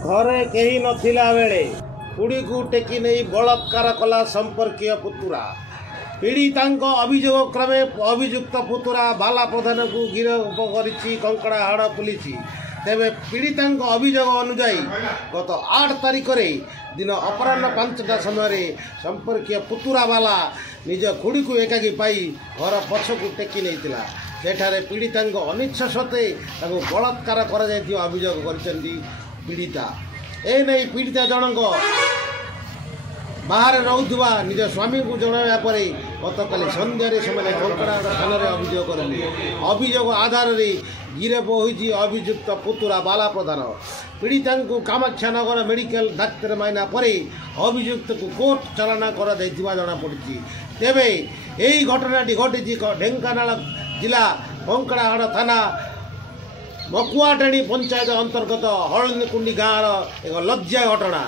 घरे केही नथिला बेले खुड़ीकू टेकी नहीं बलात्कार कला संपर्कीय पुतुरा। पीड़ितांक अभियोग क्रमे अभियुक्त पुतुरा बाला प्रधान को गिरफ करिछि कंकड़ाहाड़ पुलिस। तेबे पीड़ितांक अभियोग अनुसार गत 8 तारिख दिन अपराह्न 5टा समय संपर्कीय पुतुरा बाला निज खुड़ी को एकाकी पाई घर पछकू टेकी नहीं सेठारे पीड़ितांक अनिच्छा सत्वे बलात्कार कर अभियोग करिसेंती पीड़िता। ए नहीं पीड़िता जनक बाहर रोवा निज स्वामी को जनाया पर गतकाली सन्धार से कंकड़ाहाड़ थाना अभियोग करें। अभियोग आधार गिरफ होती अभियुक्त पुतुरा बाला प्रधान। पीड़िता को कामाक्षानगर मेडिकल डाक्तर माइना पर अभियुक्त को कोर्ट चालाना कर जनापड़ी। तेबे यही घटनाटी घटी ढेंकानाल जिला कंकड़ाहाड़ थाना मकुआटाणी पंचायत अंतर्गत हलदीकुंडी गाँव एक लज्जा घटना।